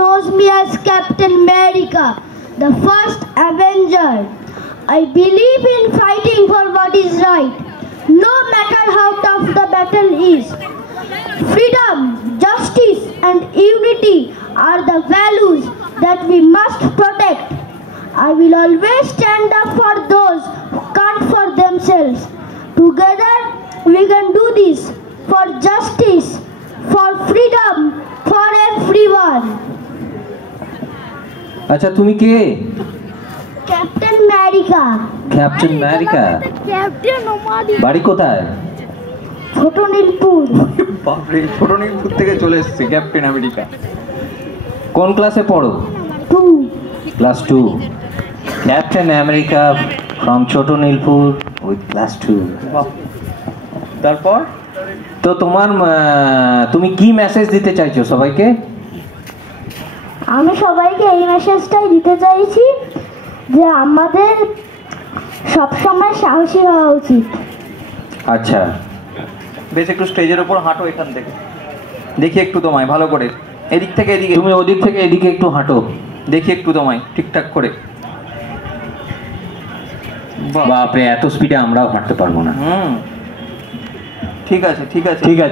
knows me as Captain America, the first Avenger. I believe in fighting for what is right, no matter how tough the battle is. Freedom, justice, and unity are the values that we must protect. I will always stand up for those who can't for themselves. Together, we can do this for justice, for freedom, for everyone. আচ্ছা তুমি কে? Captain America. Captain America? Captain আমাদের বাড়ি কোথায়? ছোট নীলপুর। বাপরে, ছোট নীলপুর থেকে চলে এসেছে ক্যাপ্টেন আমেরিকা। কোন ক্লাসে পড়ো? 2 ক্লাস 2। ক্যাপ্টেন আমেরিকা ফ্রম ছোট নীলপুর উইথ ক্লাস 2। তারপর তো তুমি কি মেসেজ দিতে চাইছো সবাইকে? আমি সবাইকে এই মেসেজটাই দিতে চাইছি যে আমাদের সবসময় সাহসী হওয়া উচিত। আচ্ছা, বেশ একটু স্টেজের উপর হাঁটো এখান থেকে, দেখি একটু তোমায় ভালো করে। এদিক থেকে এদিকে, তুমি ওদিক থেকে এদিকে একটু হাঁটো, দেখি একটু তোমায় ঠিকঠাক করে। বাপরে, এত স্পিডে আমরাও হাঁটতে পারবো না। ঠিক আছে ঠিক আছে ঠিক আছে।